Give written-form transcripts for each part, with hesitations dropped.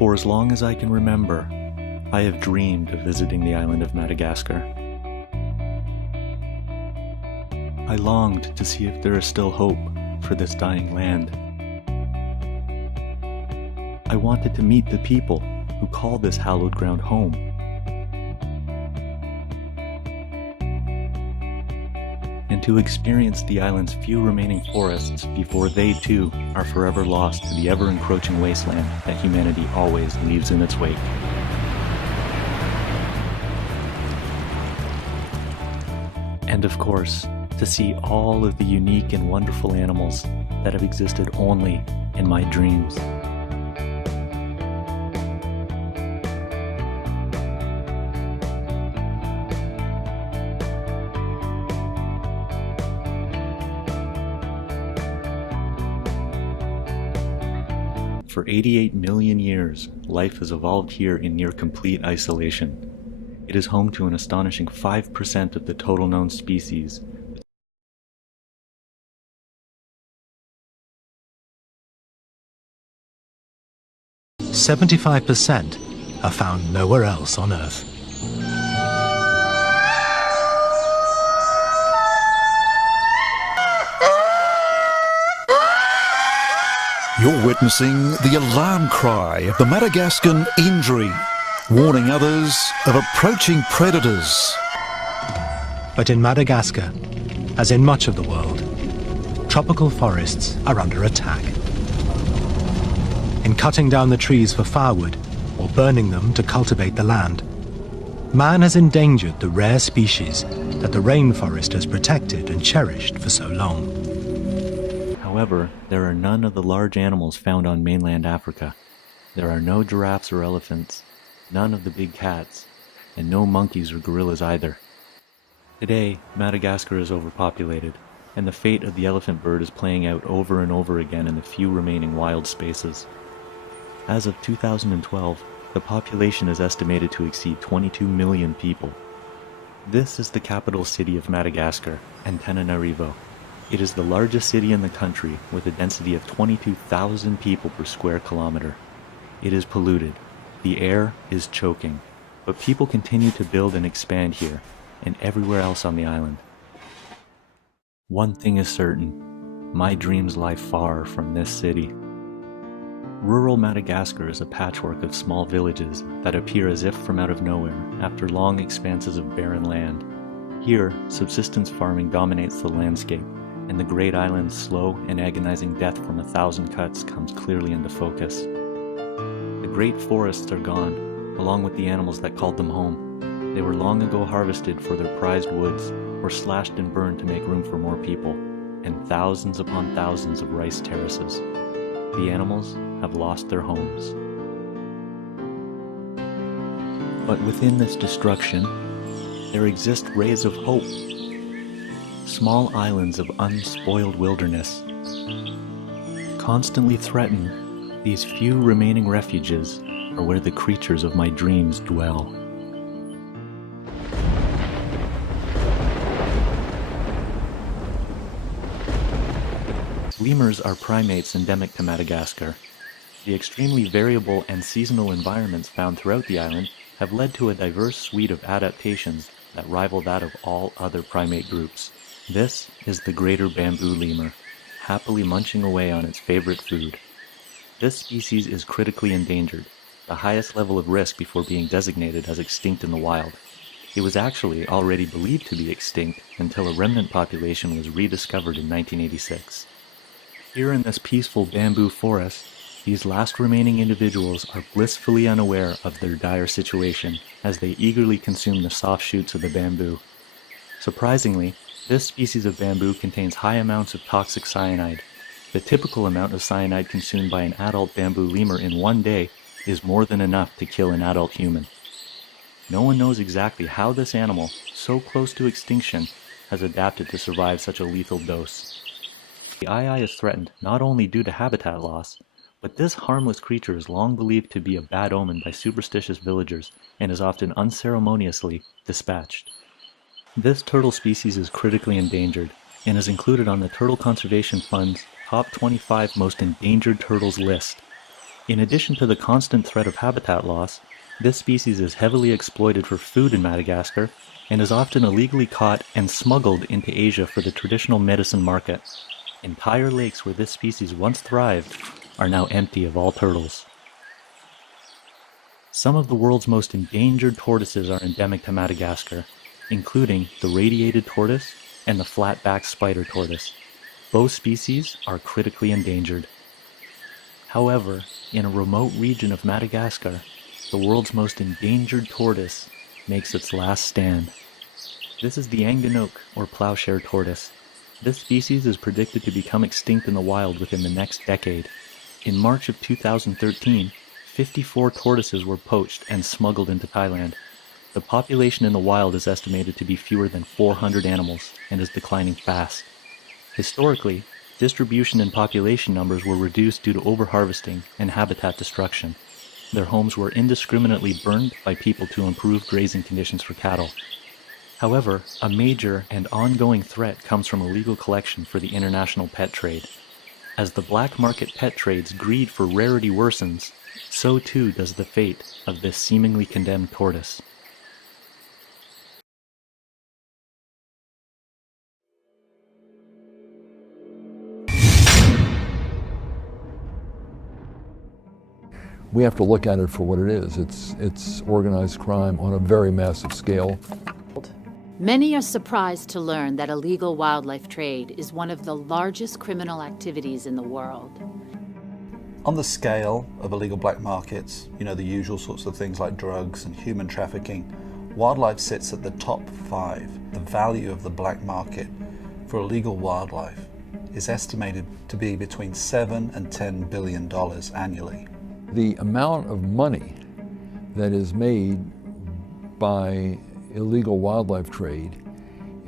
For as long as I can remember, I have dreamed of visiting the island of Madagascar. I longed to see if there is still hope for this dying land. I wanted to meet the people who call this hallowed ground home. And to experience the island's few remaining forests before they too are forever lost to the ever-encroaching wasteland that humanity always leaves in its wake. And of course, to see all of the unique and wonderful animals that have existed only in my dreams. For 88 million years, life has evolved here in near complete isolation. It is home to an astonishing 5% of the total known species. "75% are found nowhere else on Earth." You're witnessing the alarm cry of the Madagascan injury, warning others of approaching predators. But in Madagascar, as in much of the world, tropical forests are under attack. In cutting down the trees for firewood or burning them to cultivate the land, man has endangered the rare species that the rainforest has protected and cherished for so long. However, there are none of the large animals found on mainland Africa. There are no giraffes or elephants, none of the big cats, and no monkeys or gorillas either. Today, Madagascar is overpopulated, and the fate of the elephant bird is playing out over and over again in the few remaining wild spaces. As of 2012, the population is estimated to exceed 22 million people. This is the capital city of Madagascar, Antananarivo. It is the largest city in the country with a density of 22,000 people per square kilometer. It is polluted. The air is choking. But people continue to build and expand here and everywhere else on the island. One thing is certain, my dreams lie far from this city. Rural Madagascar is a patchwork of small villages that appear as if from out of nowhere after long expanses of barren land. Here, subsistence farming dominates the landscape, and the great island's slow and agonizing death from 1,000 cuts comes clearly into focus. The great forests are gone, along with the animals that called them home. They were long ago harvested for their prized woods, or slashed and burned to make room for more people, and thousands upon thousands of rice terraces. The animals have lost their homes. But within this destruction, there exist rays of hope. Small islands of unspoiled wilderness. Constantly threatened, these few remaining refuges are where the creatures of my dreams dwell. Lemurs are primates endemic to Madagascar. The extremely variable and seasonal environments found throughout the island have led to a diverse suite of adaptations that rival that of all other primate groups. This is the greater bamboo lemur, happily munching away on its favorite food. This species is critically endangered, the highest level of risk before being designated as extinct in the wild. It was actually already believed to be extinct until a remnant population was rediscovered in 1986. Here in this peaceful bamboo forest, these last remaining individuals are blissfully unaware of their dire situation as they eagerly consume the soft shoots of the bamboo. Surprisingly, this species of bamboo contains high amounts of toxic cyanide. The typical amount of cyanide consumed by an adult bamboo lemur in one day is more than enough to kill an adult human. No one knows exactly how this animal, so close to extinction, has adapted to survive such a lethal dose. The ii is threatened not only due to habitat loss, but this harmless creature is long believed to be a bad omen by superstitious villagers and is often unceremoniously dispatched. This turtle species is critically endangered and is included on the Turtle Conservation Fund's Top 25 Most Endangered Turtles list. In addition to the constant threat of habitat loss, this species is heavily exploited for food in Madagascar and is often illegally caught and smuggled into Asia for the traditional medicine market. Entire lakes where this species once thrived are now empty of all turtles. Some of the world's most endangered tortoises are endemic to Madagascar, including the radiated tortoise and the flat-backed spider tortoise. Both species are critically endangered. However, in a remote region of Madagascar, the world's most endangered tortoise makes its last stand. This is the anganoak, or plowshare tortoise. This species is predicted to become extinct in the wild within the next decade. In March of 2013, 54 tortoises were poached and smuggled into Thailand. The population in the wild is estimated to be fewer than 400 animals and is declining fast. Historically, distribution and population numbers were reduced due to overharvesting and habitat destruction. Their homes were indiscriminately burned by people to improve grazing conditions for cattle. However, a major and ongoing threat comes from illegal collection for the international pet trade. As the black market pet trade's greed for rarity worsens, so too does the fate of this seemingly condemned tortoise. We have to look at it for what it is. It's organized crime on a very massive scale. Many are surprised to learn that illegal wildlife trade is one of the largest criminal activities in the world. On the scale of illegal black markets, the usual sorts of things like drugs and human trafficking, wildlife sits at the top 5. The value of the black market for illegal wildlife is estimated to be between $7 and $10 billion annually. The amount of money that is made by illegal wildlife trade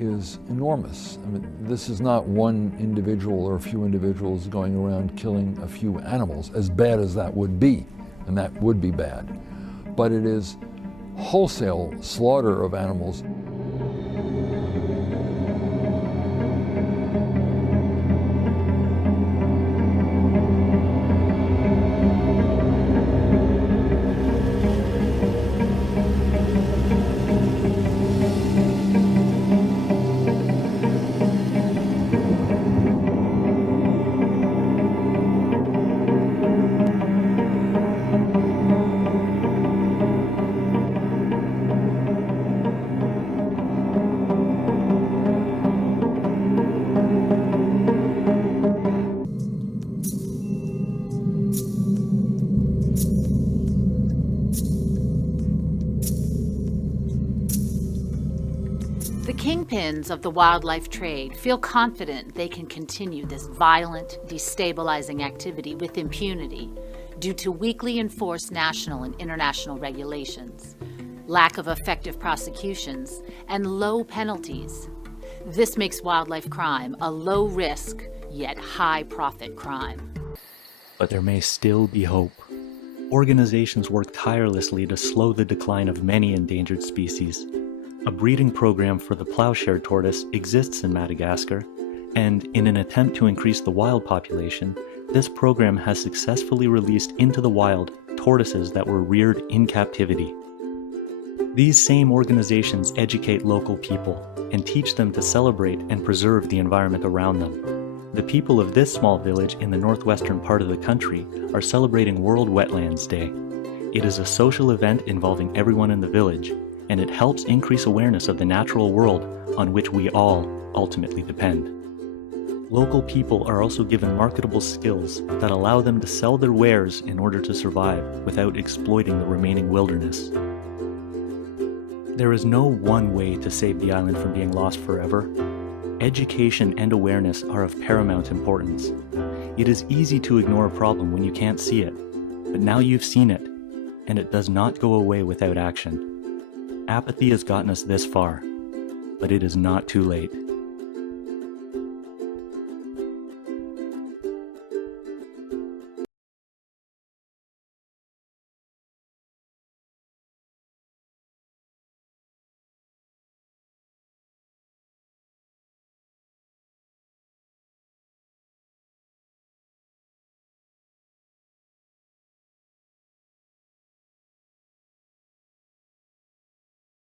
is enormous. I mean, this is not one individual or a few individuals going around killing a few animals, as bad as that would be, and that would be bad. But it is wholesale slaughter of animals. The kingpins of the wildlife trade feel confident they can continue this violent, destabilizing activity with impunity due to weakly enforced national and international regulations, lack of effective prosecutions, and low penalties. This makes wildlife crime a low-risk, yet high-profit crime. But there may still be hope. Organizations work tirelessly to slow the decline of many endangered species. A breeding program for the plowshare tortoise exists in Madagascar, and in an attempt to increase the wild population, this program has successfully released into the wild tortoises that were reared in captivity. These same organizations educate local people and teach them to celebrate and preserve the environment around them. The people of this small village in the northwestern part of the country are celebrating World Wetlands Day. It is a social event involving everyone in the village, and it helps increase awareness of the natural world on which we all ultimately depend. Local people are also given marketable skills that allow them to sell their wares in order to survive without exploiting the remaining wilderness. There is no one way to save the island from being lost forever. Education and awareness are of paramount importance. It is easy to ignore a problem when you can't see it, but now you've seen it, and it does not go away without action. Apathy has gotten us this far, but it is not too late.